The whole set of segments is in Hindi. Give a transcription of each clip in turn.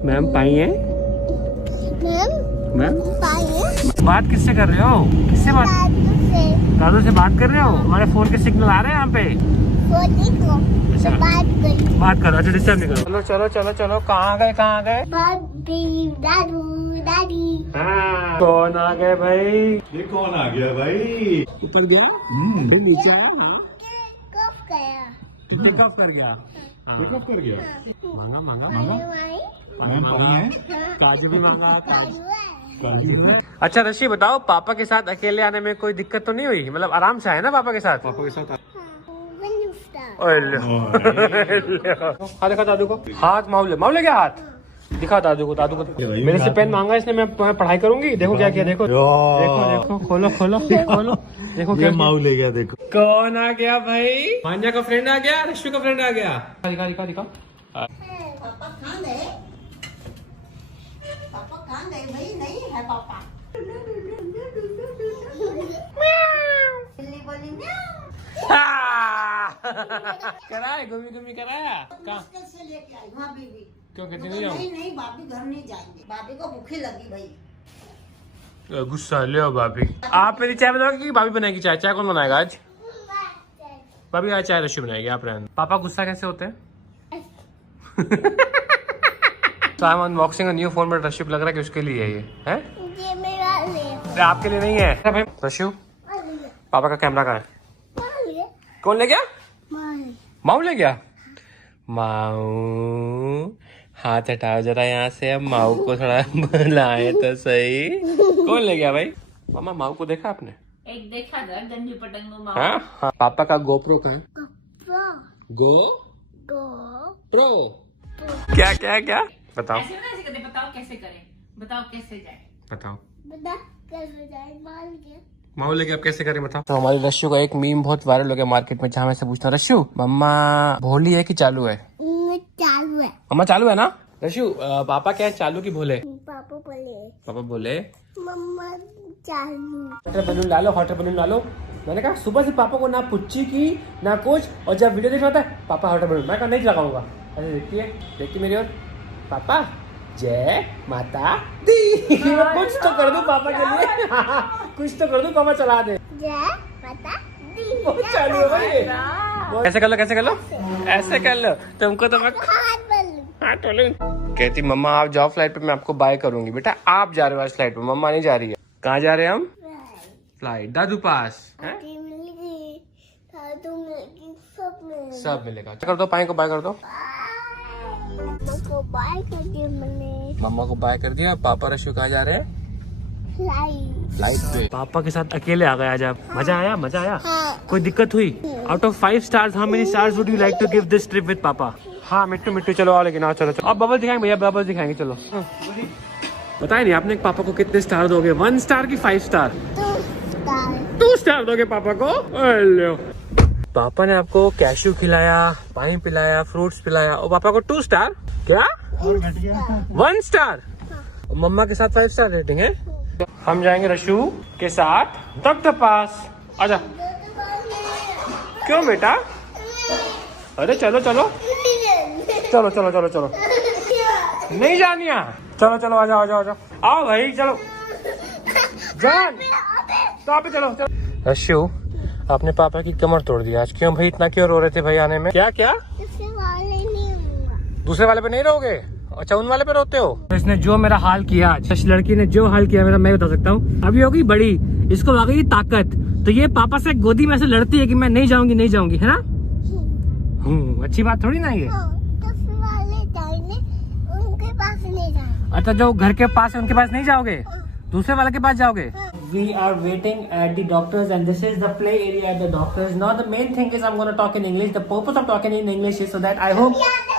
मैम पाई है? मैम पाई है? बात किससे कर रहे हो? किससे बात? दादू से बात कर रहे हो? हमारे फोन के सिग्नल आ रहे हैं यहाँ पे। अच्छा बात करो। अच्छा डिस्टर्ब नहीं करो। चलो चलो चलो चलो। कहाँ गए कहाँ गए? दादू दादी। हाँ कौन आ गए भाई? ये कौन आ गया भाई? ऊपर गया? फिर नीचे आया? हाँ कब गया? पिकअप कर गया। पिकअप कर गया। मांगा मांगा मैम पाई है? काजू भी मांगा। काजू है? अच्छा रशी बताओ, पापा के साथ अकेले आने में कोई दिक्कत तो नहीं हुई? मतलब आराम से आए ना पापा के साथ? पापा के साथ हाँ देखा दादू को हाथ। माउले क्या हाथ दिखा दादू को। मेरे से पेन मांगा इसने। मैं पढ़ाई करूंगी। देखो क्या किया। देखो देखो देखो। खोलो खोलो खोलो। देखो क्या माऊ ले गया। देखो कौन आ गया भाई? मान्या का फ्रेंड आ गया। रश्मि का फ्रेंड आ गया। दिखा दिखा दिखा। पापा कहाँ गए? पापा कहाँ गए भाई? नहीं है पापा। बिल्ली बोली म्याऊं। कराया घूमी कराया कहाँ? मुश्किल से लेके आई भाभी भी। क्यों कहती नहीं नहीं जाऊँ? नहीं भाभी घर नहीं जाएंगे। भाभी को भूखी लगी भाई। गुस्सा ले आओ भाभी। आप मेरी चाय बनाओगे कि भाभी बनाएगी चाय? चाय कौन बनाएगा आज? भाभी आज चाय रश्मि बनाएगी। आप रहने। पापा गुस्सा कैसे होते हैं? तो I am unboxing a new phone, but Rashmi लग रहा है कि उसके लिए ये है। ये मेरा ले। आपके लिए नहीं है भाई। रश्मि पापा का कैमरा कहाँ है? कौन ले गया? माऊ ले गया। माऊ हाथ हटाओ जरा यहाँ से। अब माऊ को थोड़ा बुलाए तो सही। कौन ले गया भाई? मामा माऊ को देखा आपने? एक देखा था गंजी पतंगों में। हाँ हाँ। पापा का गोप्रो कहाँ है? गो प्रो। क्या क्या क्या बताओ ऐसे ना ऐसे करते। बताओ कैसे करें? बताओ कैसे जाए? बताओ। बता कैसे जाए मान के। माऊ लेके आप कैसे करें बताओ। तो हमारी रश्यू का एक मीम बहुत वायरल हो गया मार्केट में, जहाँ मैं से पूछता हूँ रश्यू मम्मा भोली है कि चालू है? चालू है। मम्मा चालू है ना? रश्यू पापा क्या है, चालू की भोले? पापा बोले पापा बोले मम्मा चालू। हॉट एयर बलून डालो। मैंने कहा सुबह से पापा को ना पुच्ची की ना कुछ, और जब वीडियो देखना होता है पापा हॉट एयर बलून। मैं कहा नहीं लगाऊंगा। अरे देखिए मेरी ओर। पापा जय माता दी। कुछ तो कर दो पापा के लिए। कुछ तो कर दो, पापा चला दे। जय माता दी। बहुत चालू है भाई। कैसे कर लो कैसे कर लो ऐसे कर लो। तुमको तो मैं हाथ बोलूं। कहती मम्मा आप जाओ फ्लाइट पे, मैं आपको बाय करूंगी। बेटा आप जा रहे हो आज फ्लाइट पे, मम्मा नहीं जा रही है। कहाँ जा रहे हैं हम? फ्लाइट दादू पास है? सब मिलेगा। कर दो, पाई को बाय कर दो। बाय कर दिया मैंने। मम्मा को बाय कर दिया। पापा रश्मि कहाँ जा रहे हैं? फ्लाइट पे। पापा के साथ अकेले आ गए आज आप। मजा आया? मजा आया? कोई दिक्कत हुई? Out of 5 stars how many stars would you like to give this trip with papa? हाँ मिट्टू चलो आओ, लेकिन आओ चलो चलो। अब बबल दिखाएंगे भैया, बबल दिखाएंगे चलो। बताए नहीं आपने पापा को कितने स्टार दोगे? 1 स्टार की 5 स्टार? 2 स्टार दोगे पापा को? लो पापा ने आपको कैश्यू खिलाया, पानी पिलाया, फ्रूट्स पिलाया, और पापा को 2 स्टार? क्या 1 स्टार? मम्मा के साथ 5 स्टार रेटिंग है। हम जाएंगे रशु के साथ डॉक्टर पास। आजा। क्यों बेटा? अरे चलो चलो चलो चलो चलो चलो। नहीं जानिया? चलो चलो आ जाओ आओ भाई चलो। जान तो आप चलो चलो। रशु आपने पापा की कमर तोड़ दी आज। क्यों भाई? इतना क्यों रो रहे थे भाई आने में? क्या दूसरे वाले पे नहीं रहोगे? अच्छा उन वाले पे रोते हो? तो इसने जो मेरा हाल किया आज, इस लड़की ने जो हाल किया मेरा, मैं बता सकता हूँ। अभी होगी बड़ी, इसको आ गई ताकत, तो ये पापा से गोदी में से लड़ती है कि मैं नहीं जाऊंगी है ना? अच्छी बात थोड़ी ना ये। उनके पास नहीं जाए। अच्छा जो घर के पास है उनके पास नहीं जाओगे, दूसरे वाले के पास जाओगे? We are waiting at the doctors and this is the play area at the doctors. Now the main thing is I'm going to talk in English. The purpose of talking in English is so that I hope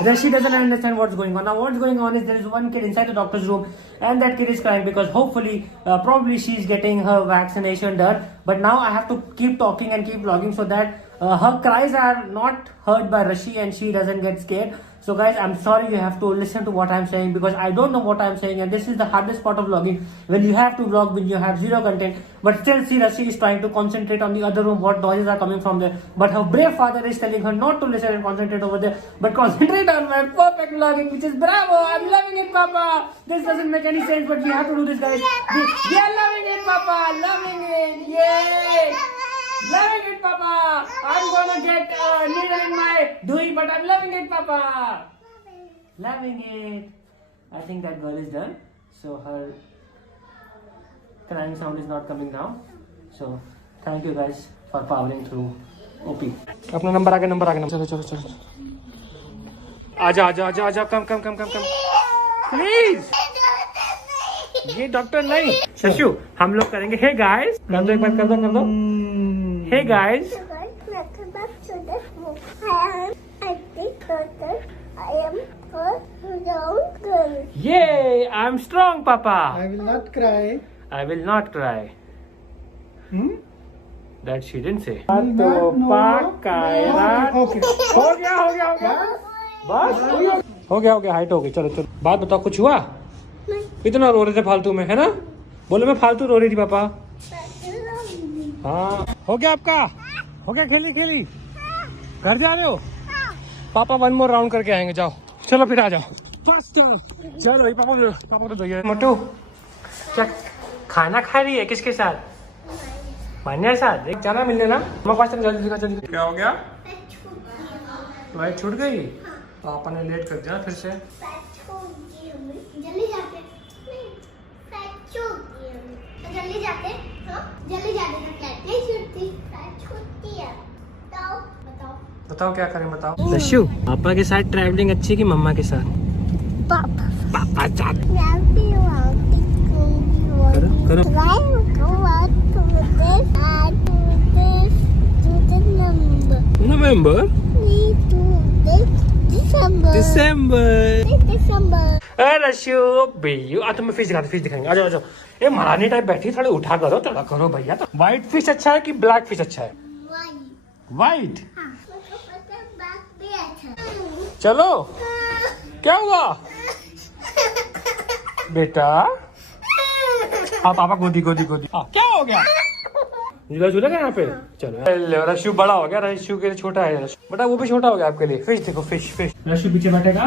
Rashi doesn't understand what's going on. Now what's going on is there is one kid inside the doctor's room and that kid is crying because hopefully probably she is getting her vaccination done. But now I have to keep talking and keep vlogging so that her cries are not heard by Rashi and she doesn't get scared. So guys, I'm sorry you have to listen to what I'm saying because I don't know what I'm saying, and this is the hardest part of vlogging, when you have to vlog when you have zero content. But still, see, Rashi is trying to concentrate on the other room, what noises are coming from there. But her brave father is telling her not to listen and concentrate over there, but concentrate on my perfect vlogging, which is bravo. I'm loving it, Papa. This doesn't make any sense, but we have to do this, guys. We are loving it, Papa. Loving it. Yay! Loving it, Papa. I'm gonna get a needle in my dui, but I'm loving it, Papa. Loving it. I think that girl is done. So her crying sound is not coming now. So thank you guys for powering through OP. अपना नंबर आ गया चलो चलो चलो आजा कम प्लीज ये डॉक्टर नहीं शशु हम लोग करेंगे हे गाइस कर दो एक बार कर दो hey guys I am strong, Papa. I will not cry. I will not cry. That she didn't say. No. Okay. हो गया बस हो गया हाइट हो गई चलो बात बताओ कुछ हुआ कितना रो रहे थे फालतू में है ना बोलो मैं फालतू रो रही थी पापा हाँ हो गया आपका हो गया खेली घर जा रहे हो पापा 1 more राउंड करके आएंगे जाओ चलो फिर आ जाओ चलो भाई पापा को दो मोटू क्या खाना खा रही है किसके साथ मान्या साथ एक जाना मिलने ना मैं पास जल्दी क्या हो गया लाइट छूट गई पापा ने लेट कर दिया फिर से बताओ क्या करें बताओ लशु पापा के साथ ट्रैवलिंग अच्छी कि मम्मा के साथ पापा साथ नवंबर दिसंबर रशु बिल्लू आ तुम्हें फिश दिखाएंगे आ जाओ ये महारानी टाइप बैठी थोड़ी उठा करो थोड़ा करो भैया तो व्हाइट फिश अच्छा है कि ब्लैक फिश अच्छा है व्हाइट चलो क्या हुआ बेटा हाँ पापा गोदी क्या हो गया झूला यहाँ पे चलो रशु बड़ा हो गया रशु के लिए छोटा है बेटा वो भी छोटा हो गया आपके लिए फिश देखो फिश रशु पीछे बैठेगा